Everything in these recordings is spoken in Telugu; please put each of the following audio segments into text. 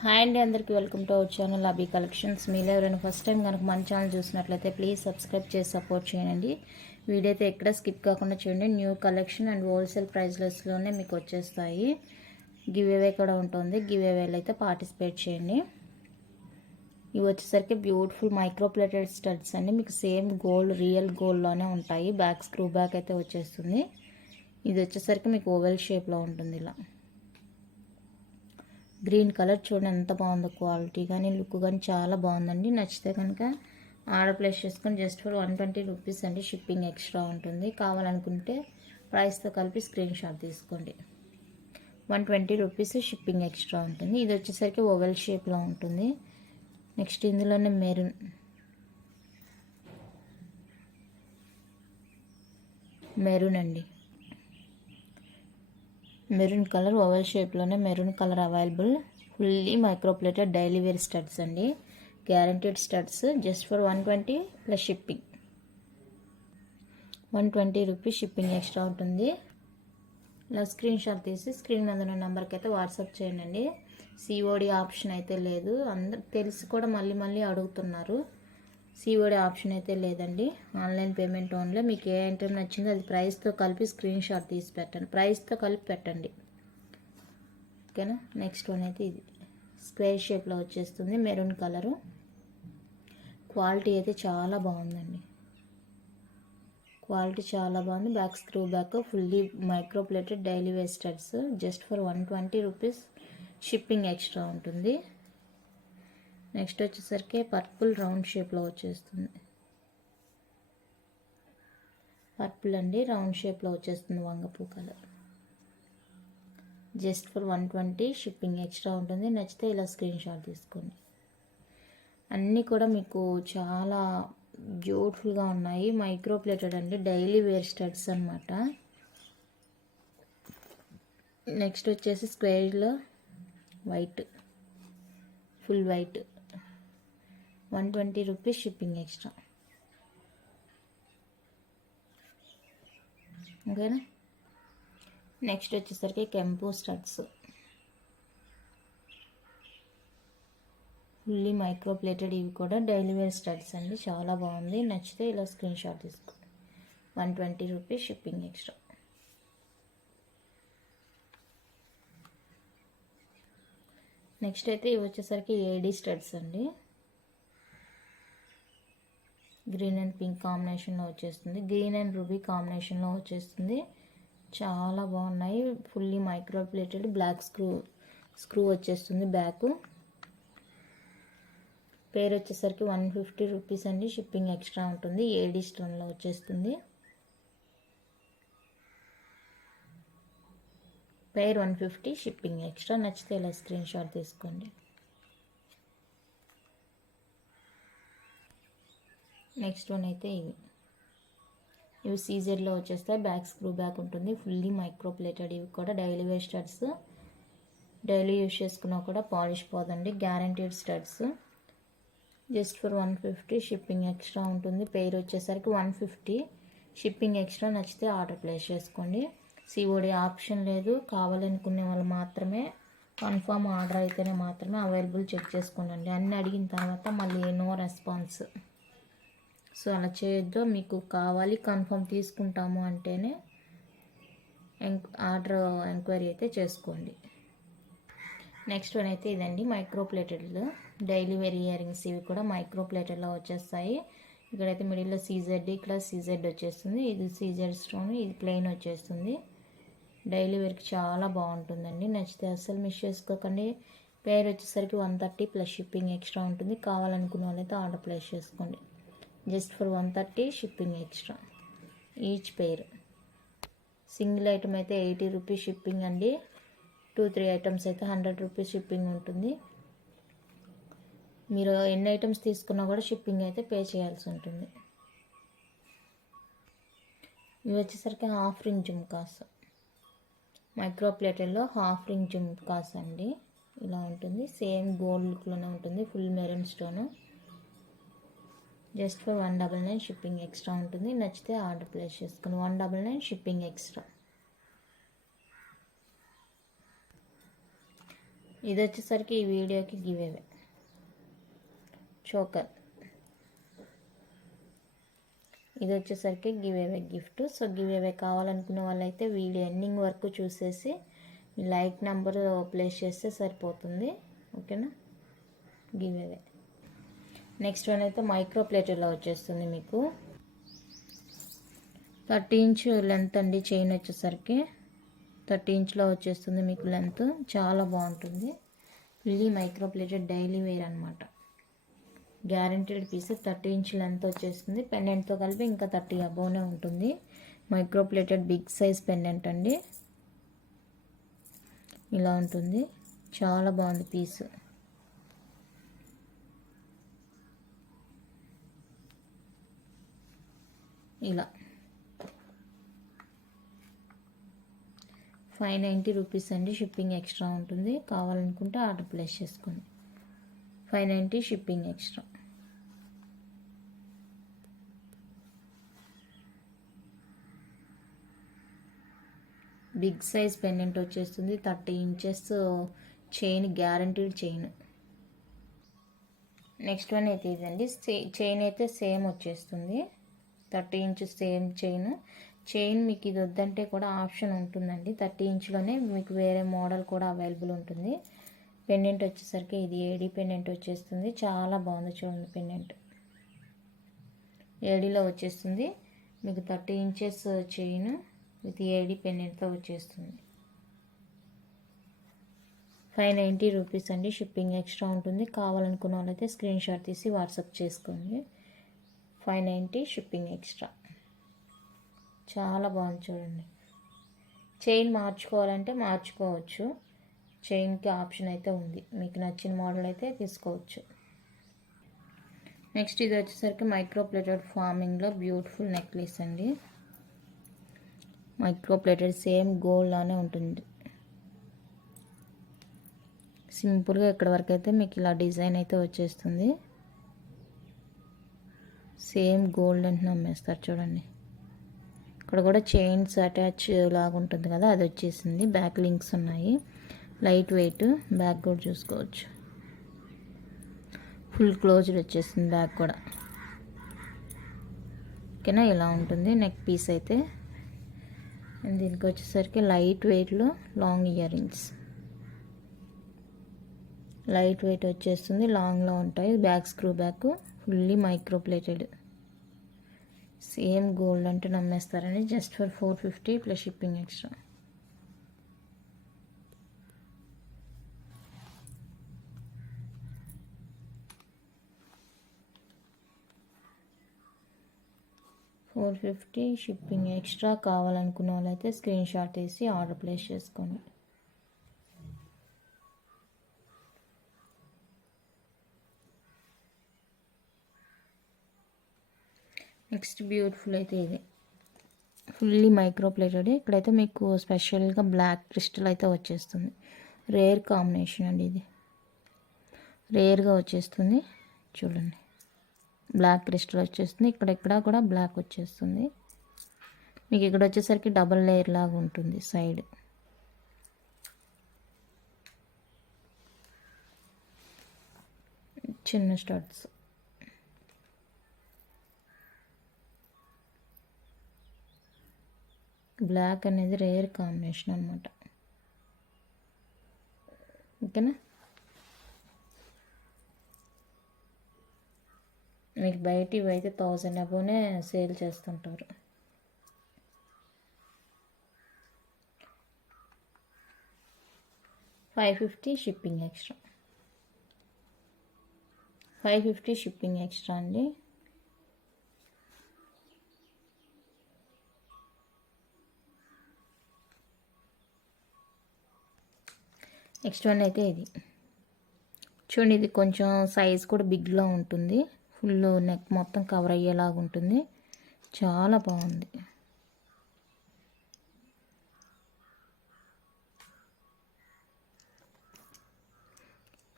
హాయ్ అండి, అందరికీ welcome to our channel Abhi collections. మీరు ఎవరైనా ఫస్ట్ టైం కనుక మన ఛానల్ చూసినట్లయితే ప్లీజ్ సబ్స్క్రైబ్ చేసి సపోర్ట్ చేయండి. వీడియో అయితే ఎక్కడ స్కిప్ కాకుండా చూడండి. న్యూ కలెక్షన్ అండ్ హోల్సేల్ ప్రైస్లెస్లోనే మీకు వచ్చేస్తాయి. గివ్ అవే కూడా ఉంటుంది. గివ్ అవేలో అయితే పార్టిసిపేట్ చేయండి. ఇవి వచ్చేసరికి బ్యూటిఫుల్ మైక్రో ప్లేటెడ్ స్టడ్స్ అండి. మీకు సేమ్ గోల్డ్, రియల్ గోల్డ్లోనే ఉంటాయి. బ్యాక్ స్క్రూ బ్యాక్ అయితే వచ్చేస్తుంది. ఇది వచ్చేసరికి మీకు ఓవెల్ షేప్లో ఉంటుంది. ఇలా గ్రీన్ కలర్ చూడండి ఎంత బాగుందో. క్వాలిటీ కానీ లుక్ కానీ చాలా బాగుందండి. నచ్చితే కనుక ఆర్డర్ ప్లేస్ చేసుకొని జస్ట్ ఫర్ 120 రూపీస్ అండి. షిప్పింగ్ ఎక్స్ట్రా ఉంటుంది. కావాలనుకుంటే ప్రైస్తో కలిపి స్క్రీన్ షాట్ తీసుకోండి. 120 రూపీస్ షిప్పింగ్ ఎక్స్ట్రా ఉంటుంది. ఇది వచ్చేసరికి ఓవెల్ షేప్లో ఉంటుంది. నెక్స్ట్ ఇందులోనే మెరూన్ అండి. మెరూన్ కలర్ ఓవెల్ షేప్లోనే maroon colour available. Fully microplated daily wear studs అండి. Guaranteed studs just for 120 plus shipping. 120 rupees shipping extra ఉంటుంది. ఇలా స్క్రీన్ షాట్ తీసి స్క్రీన్ మీద ఉన్న నెంబర్కి అయితే వాట్సాప్ చేయండి. సిఓడి ఆప్షన్ అయితే లేదు. అందరు తెలిసి కూడా మళ్ళీ అడుగుతున్నారు. సిఓడి ఆప్షన్ అయితే లేదండి. Online payment only. మీకు ఏ ఐటెం నచ్చిందో అది ప్రైస్తో కలిపి స్క్రీన్ షాట్ తీసి పెట్టండి. ప్రైస్తో కలిపి పెట్టండి, ఓకేనా. నెక్స్ట్ వన్ అయితే ఇది స్క్వేర్ షేప్లో వచ్చేస్తుంది. Maroon colour. క్వాలిటీ అయితే చాలా బాగుందండి. క్వాలిటీ చాలా బాగుంది. Back screw back, fully micro plated daily wear studs just for 120 rupees. Shipping extra ఉంటుంది. నెక్స్ట్ వచ్చేసరికి పర్పుల్ రౌండ్ షేప్లో వచ్చేస్తుంది. పర్పుల్ అండి, రౌండ్ షేప్లో వచ్చేస్తుంది. వంగపూ colour just for 120. Shipping extra ఉంటుంది. నచ్చితే ఇలా స్క్రీన్ షాట్ తీసుకోండి. అన్నీ కూడా మీకు చాలా బ్యూటిఫుల్గా ఉన్నాయి. మైక్రో ప్లేటెడ్ అండి, డైలీ వేర్ స్టడ్స్ అనమాట. నెక్స్ట్ వచ్చేసి స్క్వేర్లో white, full white, 120 rupees shipping extra, ఓకేనా. నెక్స్ట్ వచ్చేసరికి కెంపు స్టడ్స్, ఫుల్లీ మైక్రో ప్లేటెడ్. ఇవి కూడా డైలీ వేర్ స్టడ్స్ అండి. చాలా బాగుంది. నచ్చితే ఇలా స్క్రీన్ షాట్ తీసుకోండి. 120 రూపీస్ షిప్పింగ్ ఎక్స్ట్రా. నెక్స్ట్ అయితే ఇవి వచ్చేసరికి ఏడీ స్టడ్స్ అండి. గ్రీన్ అండ్ పింక్ కాంబినేషన్లో వచ్చేస్తుంది. గ్రీన్ అండ్ రూబీ కాంబినేషన్లో వచ్చేస్తుంది. చాలా బాగున్నాయి. Fully micro plated. Black screw వచ్చేస్తుంది బ్యాక్. పేరు వచ్చేసరికి 150 రూపీస్ అండి. షిప్పింగ్ ఎక్స్ట్రా ఉంటుంది. ఏడీ స్టోన్లో వచ్చేస్తుంది. పేరు 150, షిప్పింగ్ ఎక్స్ట్రా. నచ్చితే ఇలా స్క్రీన్ షాట్ తీసుకోండి. నెక్స్ట్ వన్ అయితే ఇవి సీజెడ్లో వచ్చేస్తాయి. బ్యాక్ స్క్రూ బ్యాక్ ఉంటుంది. Fully micro plated. ఇవి కూడా daily wear studs. Daily use చేసుకున్నా కూడా పాలిష్ పోదండి. Guaranteed studs just for 150. Shipping extra ఉంటుంది. పేరు వచ్చేసరికి 150, షిప్పింగ్ ఎక్స్ట్రా. నచ్చితే ఆర్డర్ ప్లేస్ చేసుకోండి. సిఓడి ఆప్షన్ లేదు. కావాలనుకునే వాళ్ళు మాత్రమే కన్ఫర్మ్ ఆర్డర్ అయితేనే మాత్రమే అవైలబుల్ చెక్ చేసుకోండి. అన్నీ అడిగిన తర్వాత మళ్ళీ నో రెస్పాన్స్. సో అలా చేయొద్దు. మీకు కావాలి కన్ఫర్మ్ తీసుకుంటాము అంటేనే ఆర్డర్ ఎంక్వైరీ అయితే చేసుకోండి. నెక్స్ట్ వన్ అయితే ఇదండి, మైక్రో ప్లేటెడ్లో డైలీ వేర్ ఇయర్ రింగ్స్. ఇవి కూడా మైక్రో ప్లేటెడ్లో వచ్చేస్తాయి. ఇక్కడైతే మిడిల్లో సీజెడ్, ఇక్కడ సీజెడ్ వచ్చేస్తుంది. ఇది సీజెడ్ స్టోన్, ఇది ప్లెయిన్ వచ్చేస్తుంది. డైలీ వేర్కి చాలా బాగుంటుందండి. నచ్చితే అస్సలు మిస్ చేసుకోకండి. పేరు వచ్చేసరికి 130 ప్లస్ షిప్పింగ్ ఎక్స్ట్రా ఉంటుంది. కావాలనుకున్న వాళ్ళైతే ఆర్డర్ ప్లేస్ చేసుకోండి. Just for 130, shipping extra each pair. Single item అయితే 80 రూపీస్ షిప్పింగ్ అండి. 2-3 ఐటమ్స్ అయితే 100 రూపీస్ షిప్పింగ్ ఉంటుంది. మీరు ఎన్ని ఐటమ్స్ తీసుకున్నా కూడా షిప్పింగ్ అయితే పే చేయాల్సి ఉంటుంది. ఇవి వచ్చేసరికి హాఫ్ రింగ్ జుమ్కాస్. మైక్రో ప్లేటెడ్లో హాఫ్ రింగ్ జుమ్కాస్ అండి. ఇలా ఉంటుంది. సేమ్ గోల్డ్ లుక్లోనే ఉంటుంది. Full maroon stone. Just for 199, shipping extra ఉంటుంది. నచ్చితే ఆర్డర్ ప్లేస్ చేసుకుని 199, షిప్పింగ్ ఎక్స్ట్రా. ఇది వచ్చేసరికి ఈ వీడియోకి గివ్ అవే చోకర్. ఇది వచ్చేసరికి give away gift. So give away కావాలనుకునే వాళ్ళైతే వీడియో ఎండింగ్ వరకు చూసేసి లైక్ నెంబర్ ప్లేస్ చేస్తే సరిపోతుంది. ఓకేనా, గివ్ అవే. నెక్స్ట్ వన్ అయితే మైక్రో ప్లేటర్లో వచ్చేస్తుంది మీకు 30 ఇంచ్ లెంత్ అండి. చైన్ వచ్చేసరికి 30 ఇంచ్లో వచ్చేస్తుంది మీకు లెంత్. చాలా బాగుంటుంది. Fully micro plated daily wear అనమాట. Guaranteed piece. 30 ఇంచ్ లెంత్ వచ్చేస్తుంది. పెండెంట్తో కలిపి ఇంకా 30 అబోవ్నే ఉంటుంది. Micro plated big size pendant అండి. ఇలా ఉంటుంది. చాలా బాగుంది పీస్. ఇలా 590 రూపీస్ అండి. షిప్పింగ్ ఎక్స్ట్రా ఉంటుంది. కావాలనుకుంటే ఆర్డర్ ప్లేస్ చేసుకోండి. 590 shipping extra. Big size pendant వచ్చేస్తుంది. 30 inches chain, guaranteed chain. Next one అయితే ఇదండి. చైన్ అయితే సేమ్ వచ్చేస్తుంది. 30 ఇంచెస్ సేమ్ చైన్. చైన్ మీకు ఇది వద్దంటే కూడా ఆప్షన్ ఉంటుందండి. 30 ఇంచ్లోనే మీకు వేరే మోడల్ కూడా అవైలబుల్ ఉంటుంది. పెండెంట్ వచ్చేసరికి ఇది ఏడీ పెండెంట్ వచ్చేస్తుంది. చాలా బాగుంది చూడండి పెండెంట్. ఏడీలో వచ్చేస్తుంది మీకు. 30 ఇంచెస్ చైన్ విత్ ఏడీ పెండెంట్తో వచ్చేస్తుంది. 590 రూపీస్ అండి. షిప్పింగ్ ఎక్స్ట్రా ఉంటుంది. కావాలనుకున్న వాళ్ళైతే స్క్రీన్ షాట్ తీసి వాట్సాప్ చేసుకోండి. 590 షిప్పింగ్ ఎక్స్ట్రా. చాలా బాగుంది చూడండి. చైన్ మార్చుకోవాలంటే మార్చుకోవచ్చు. చైన్కి ఆప్షన్ అయితే ఉంది. మీకు నచ్చిన మోడల్ అయితే తీసుకోవచ్చు. నెక్స్ట్ ఇది వచ్చేసరికి మైక్రో ప్లేటెడ్ ఫార్మింగ్లో బ్యూటిఫుల్ నెక్లెస్ అండి. మైక్రో ప్లేటెడ్ సేమ్ గోల్డ్ లానే ఉంటుంది. సింపుల్గా ఇక్కడ వరకు అయితే మీకు ఇలా డిజైన్ అయితే వచ్చేస్తుంది. సేమ్ గోల్డ్ అంటే నమ్మేస్తారు చూడండి. ఇక్కడ కూడా చైన్స్ అటాచ్ లాగా ఉంటుంది కదా, అది వచ్చేసింది. బ్యాక్ లింక్స్ ఉన్నాయి. Light weight. బ్యాక్ కూడా చూసుకోవచ్చు. ఫుల్ క్లోజ్డ్ వచ్చేసింది బ్యాక్ కూడా. ఓకేనా, ఇలా ఉంటుంది నెక్ పీస్ అయితే. దీనికి వచ్చేసరికి లైట్ వెయిట్లో long ear rings. Light weight వచ్చేస్తుంది. లాంగ్లో ఉంటాయి. Back screw back. Fully micro plated. Same gold అంటే నమ్మేస్తారని just for 450 plus shipping extra. $450 shipping extra. కావాలనుకున్న వాళ్ళైతే స్క్రీన్ షాట్ తీసి ఆర్డర్ ప్లేస్ చేసుకోండి. నెక్స్ట్ బ్యూటిఫుల్ అయితే ఇది ఫుల్లీ మైక్రో ప్లేటెడ్. ఇక్కడైతే మీకు స్పెషల్గా బ్లాక్ క్రిస్టల్ అయితే వచ్చేస్తుంది. రేర్ కాంబినేషన్ అండి ఇది. రేర్గా వచ్చేస్తుంది చూడండి. బ్లాక్ క్రిస్టల్ వచ్చేస్తుంది. ఇక్కడ కూడా బ్లాక్ వచ్చేస్తుంది మీకు. ఇక్కడ వచ్చేసరికి డబల్ లేయర్ లాగా ఉంటుంది సైడ్. చిన్న స్టడ్స్. బ్లాక్ అనేది రేర్ కాంబినేషన్ అనమాట. ఓకేనా, మీకు బయట ఇవైతే 1000 అబోనే సేల్ చేస్తుంటారు. $550 షిప్పింగ్ ఎక్స్ట్రా. 550 షిప్పింగ్ ఎక్స్ట్రా అండి. నెక్స్ట్ వన్ అయితే ఇది చూడండి. ఇది కొంచెం సైజ్ కూడా బిగ్లో ఉంటుంది. ఫుల్ నెక్ మొత్తం కవర్ అయ్యేలాగా ఉంటుంది. చాలా బాగుంది.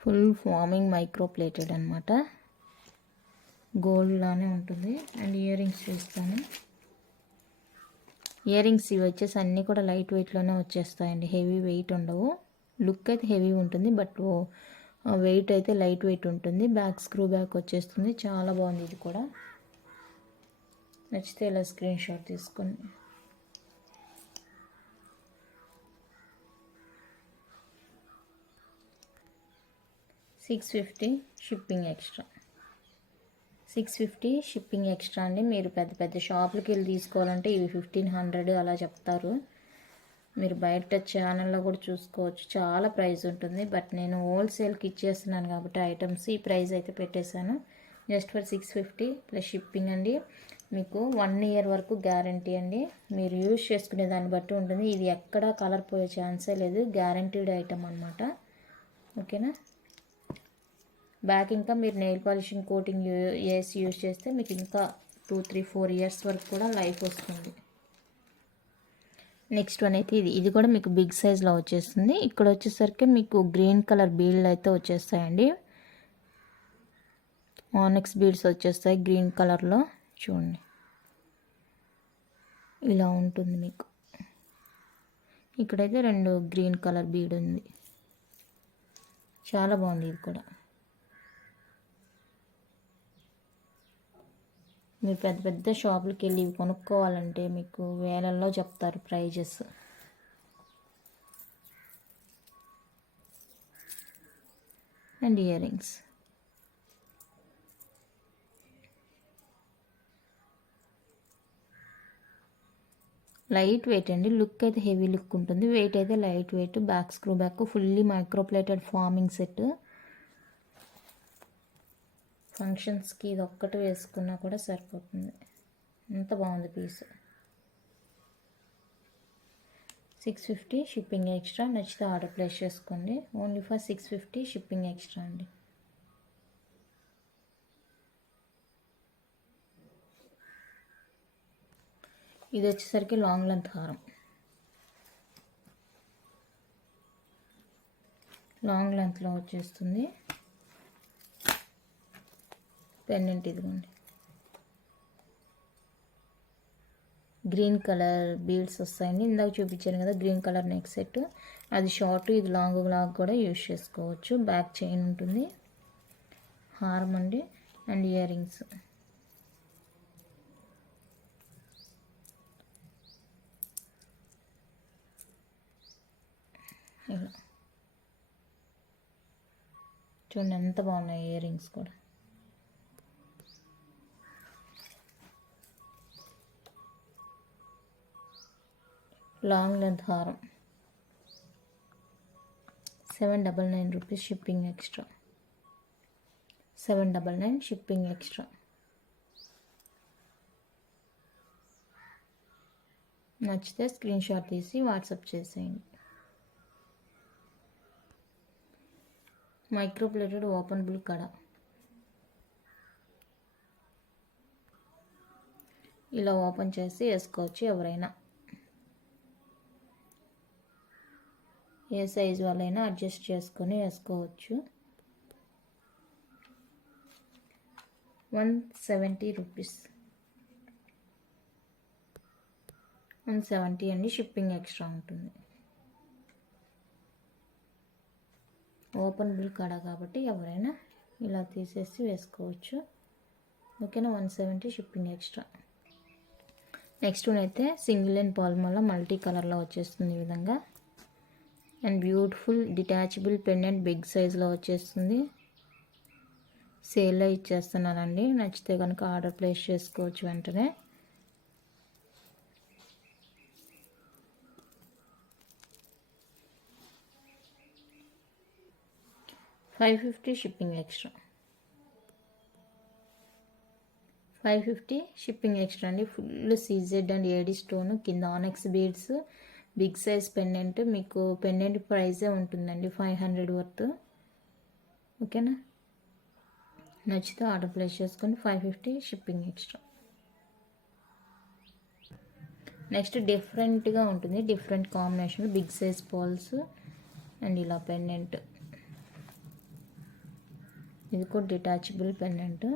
ఫుల్ ఫార్మింగ్ మైక్రో ప్లేటెడ్ అనమాట. గోల్డ్ లానే ఉంటుంది. అండ్ ఇయర్ రింగ్స్ చూస్తాను. ఇయర్ రింగ్స్ ఇవి వచ్చేసి అన్నీ కూడా లైట్ వెయిట్లోనే వచ్చేస్తాయండి. హెవీ వెయిట్ ఉండవు. లుక్ అయితే హెవీ ఉంటుంది, బట్ వెయిట్ అయితే లైట్ వెయిట్ ఉంటుంది. బ్యాక్ స్క్రూ బ్యాక్ వచ్చేస్తుంది. చాలా బాగుంది ఇది కూడా. నచ్చితే ఇలా స్క్రీన్ షాట్ తీసుకోండి. $650 షిప్పింగ్ ఎక్స్ట్రా. 650 షిప్పింగ్ ఎక్స్ట్రా అండి. మీరు పెద్ద పెద్ద షాపులకి వెళ్ళి తీసుకోవాలంటే ఇవి 1500 అలా చెప్తారు. మీరు బయట ఛానల్లో కూడా చూసుకోవచ్చు, చాలా ప్రైస్ ఉంటుంది. బట్ నేను హోల్సేల్కి ఇచ్చేస్తున్నాను కాబట్టి ఐటమ్స్ ఈ ప్రైస్ అయితే పెట్టేశాను. జస్ట్ ఫర్ 650 ప్లస్ షిప్పింగ్ అండి. మీకు 1 ఇయర్ వరకు గ్యారంటీ అండి. మీరు యూజ్ చేసుకునే దాన్ని బట్టి ఉంటుంది. ఇది ఎక్కడా కలర్ పోయే ఛాన్సే లేదు, గ్యారంటీడ్ ఐటమ్ అనమాట. ఓకేనా. బ్యాక్ ఇంకా మీరు నెయిల్ పాలిషింగ్ కోటింగ్ వేసి యూజ్ చేస్తే మీకు ఇంకా 2-3-4 ఇయర్స్ వరకు కూడా లైఫ్ వస్తుంది. నెక్స్ట్ వన్ అయితే ఇది కూడా మీకు బిగ్ సైజ్లో వచ్చేస్తుంది. ఇక్కడ వచ్చేసరికి మీకు గ్రీన్ కలర్ బీడ్లు అయితే వచ్చేస్తాయండి. ఆనెక్స్ బీడ్స్ వచ్చేస్తాయి గ్రీన్ కలర్లో. చూడండి ఇలా ఉంటుంది మీకు. ఇక్కడైతే 2 గ్రీన్ కలర్ బీడ్ ఉంది. చాలా బాగుంది ఇది కూడా. మీరు పెద్ద పెద్ద షాపులకి వెళ్ళి ఇవి కొనుక్కోవాలంటే మీకు వేలల్లో చెప్తారు prices. And ear rings. Light weight అండి. లుక్ అయితే హెవీ లుక్ ఉంటుంది, వెయిట్ అయితే light weight. Back screw back, fully microplated forming set. ఫంక్షన్స్కి ఇది ఒక్కటి వేసుకున్నా కూడా సరిపోతుంది, అంత బాగుంది పీస్. 650 shipping extra. నచ్చితే ఆర్డర్ ప్లేస్ చేసుకోండి. ఓన్లీ ఫర్ 650 షిప్పింగ్ ఎక్స్ట్రా అండి. ఇది వచ్చేసరికి లాంగ్ లెంత్ హారం. లాంగ్ లెంత్లో వచ్చేస్తుంది. పెండెంట్ ఇదిగోండి, గ్రీన్ కలర్ బీడ్స్ వస్తాయండి. ఇందాక చూపించాను కదా గ్రీన్ కలర్ నెక్ సెట్, అది షార్ట్, ఇది లాంగ్ కూడా యూజ్ చేసుకోవచ్చు. బ్యాక్ చైన్ ఉంటుంది, హారం అండి, అండ్ ఇయర్ రింగ్స్. ఇలా చూడండి ఎంత బాగున్నాయి ఇయర్ రింగ్స్ కూడా. లాంగ్ లెంత్ హారం. 799 rupees shipping extra. 799 shipping extra. నచ్చితే స్క్రీన్ షాట్ తీసి వాట్సాప్ చేసేయండి. మైక్రోప్లేటెడ్ ఓపెనబుల్ కడ. ఇలా ఓపెన్ చేసి వేసుకోవచ్చు ఎవరైనా, ఏ సైజు వాళ్ళైనా అడ్జస్ట్ చేసుకొని వేసుకోవచ్చు. 170 రూపీస్. 170 అండి. షిప్పింగ్ ఎక్స్ట్రా ఉంటుంది. ఓపెనబుల్ కడ కాబట్టి ఎవరైనా ఇలా తీసేసి వేసుకోవచ్చు. ఓకేనా. 170 షిప్పింగ్ ఎక్స్ట్రా. నెక్స్ట్ వన్ అయితే సింగిల్ అండ్ పాల్మోలో మల్టీ కలర్లో వచ్చేస్తుంది ఈ విధంగా. And beautiful detachable pendant big సైజ్లో వచ్చేస్తుంది. సేల్లో ఇచ్చేస్తున్నానండి. నచ్చితే కనుక ఆర్డర్ ప్లేస్ చేసుకోవచ్చు వెంటనే. $550 షిప్పింగ్ ఎక్స్ట్రా. 550 షిప్పింగ్ ఎక్స్ట్రా అండి. Full CZ and AD stone, కింద onyx beads, big size pendant. మీకు పెండెంట్ ప్రైజే ఉంటుందండి 500 వర్త్. ఓకేనా. నచ్చితే ఆర్డర్ ప్లేస్ చేసుకొని 550 షిప్పింగ్ ఎక్స్ట్రా. నెక్స్ట్ డిఫరెంట్గా ఉంటుంది, different combination, big size pearls and ఇలా పెండెంట్. ఇది కూడా డిటాచబుల్ పెండెంట్,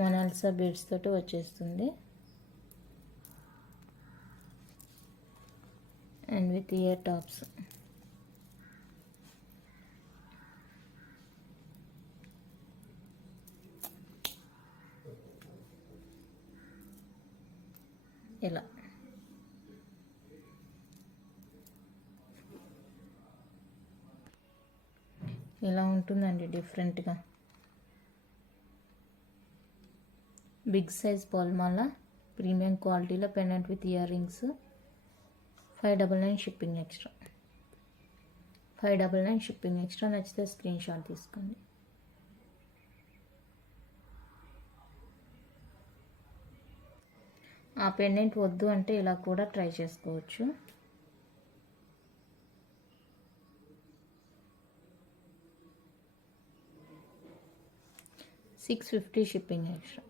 మొనాలిసా బీడ్స్ తోటి వచ్చేస్తుంది. And with ear tops. ఇలా ఇలా ఉంటుందండి డిఫరెంట్గా. బిగ్ సైజ్ పాల్మాల ప్రీమియం క్వాలిటీలో pendant with earrings 599 shipping extra. 599 shipping extra. నచ్చితే స్క్రీన్ షాట్ తీసుకోండి. ఆ పెండెంట్ వద్దు అంటే ఇలా కూడా ట్రై చేసుకోవచ్చు. $650 షిప్పింగ్ ఎక్స్ట్రా.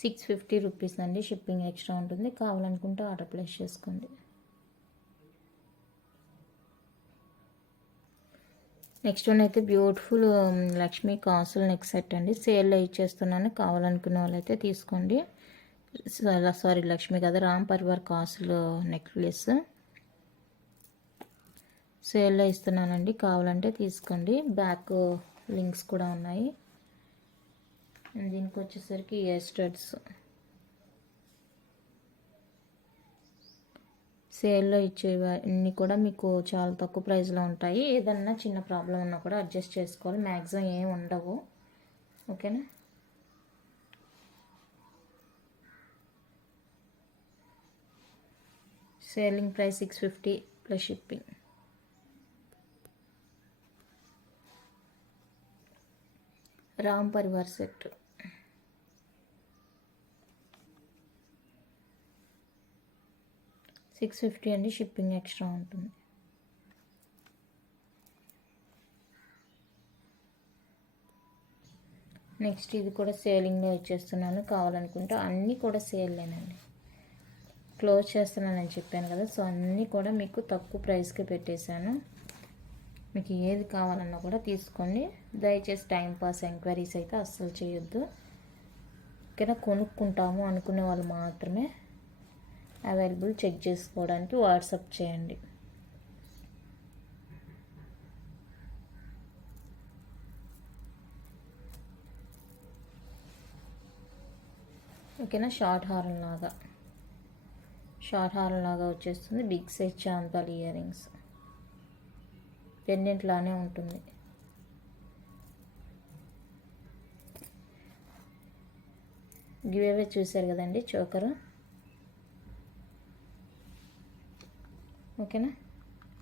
650 రూపీస్ అండి షిప్పింగ్ ఎక్స్ట్రా ఉంటుంది. కావాలనుకుంటే ఆర్డర్ ప్లేస్ చేసుకోండి. నెక్స్ట్ వన్ అయితే బ్యూటిఫుల్ లక్ష్మీ కాసులు నెక్ సెట్ అండి. సేల్లో ఇచ్చేస్తున్నాను. కావాలనుకునే వాళ్ళైతే తీసుకోండి. సారీ లక్ష్మి కదా, రామ్ పరివార్ కాసులు నెక్లెస్ సేల్లో ఇస్తున్నానండి. కావాలంటే తీసుకోండి. బ్యాక్ లింక్స్ కూడా ఉన్నాయి. దీనికి వచ్చేసరికి ఇయర్ స్టడ్స్ సేల్లో ఇచ్చేవన్నీ కూడా మీకు చాలా తక్కువ ప్రైస్లో ఉంటాయి. ఏదన్నా చిన్న ప్రాబ్లం ఉన్నా కూడా అడ్జస్ట్ చేసుకోవాలి. మ్యాక్సిమం ఏమి ఉండవు. ఓకేనా. Selling price 650 plus shipping. Ram Parivar set $650 అండి. షిప్పింగ్ ఎక్స్ట్రా ఉంటుంది. నెక్స్ట్ ఇది కూడా సేలింగ్లో ఇచ్చేస్తున్నాను. కావాలనుకుంటే అన్నీ కూడా సేల్లేనండి. క్లోజ్ చేస్తున్నానని చెప్పాను కదా, సో అన్నీ కూడా మీకు తక్కువ ప్రైస్కి పెట్టేశాను. మీకు ఏది కావాలన్నా కూడా తీసుకోండి. దయచేసి టైంపాస్ ఎంక్వైరీస్ అయితే అస్సలు చేయొద్దు. ఓకేనా. కొనుక్కుంటాము అనుకునే వాళ్ళు మాత్రమే అవైలబుల్ చెక్ చేసుకోవడానికి వాట్సాప్ చేయండి. ఓకేనా. షార్ట్ హారం లాగా వచ్చేస్తుంది. బిగ్ సైజ్ చాంతాల్ ఇయర్ రింగ్స్ పెండెంట్ లానే ఉంటుంది. గివ్ అవే చూసారు కదండి చోకరు. ఓకేనా.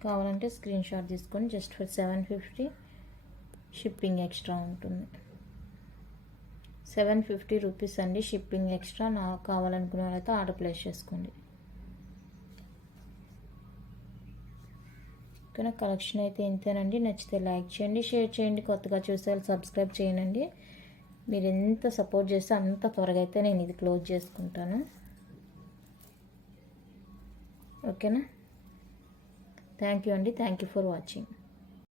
కావాలంటే స్క్రీన్ షాట్ తీసుకొని జస్ట్ ఫర్ 750 షిప్పింగ్ ఎక్స్ట్రా ఉంటుంది. 750 రూపీస్ అండి షిప్పింగ్ ఎక్స్ట్రా. నాకు కావాలనుకునే వాళ్ళైతే ఆర్డర్ ప్లేస్ చేసుకోండి. ఓకేనా. కలెక్షన్ అయితే ఇంతేనండి. నచ్చితే లైక్ చేయండి, షేర్ చేయండి. కొత్తగా చూసే సబ్స్క్రైబ్ చేయండి. మీరు ఎంత సపోర్ట్ చేస్తే అంత త్వరగా అయితే నేను ఇది క్లోజ్ చేసుకుంటాను. ఓకేనా. థ్యాంక్ యూ అండి. Thank you for watching.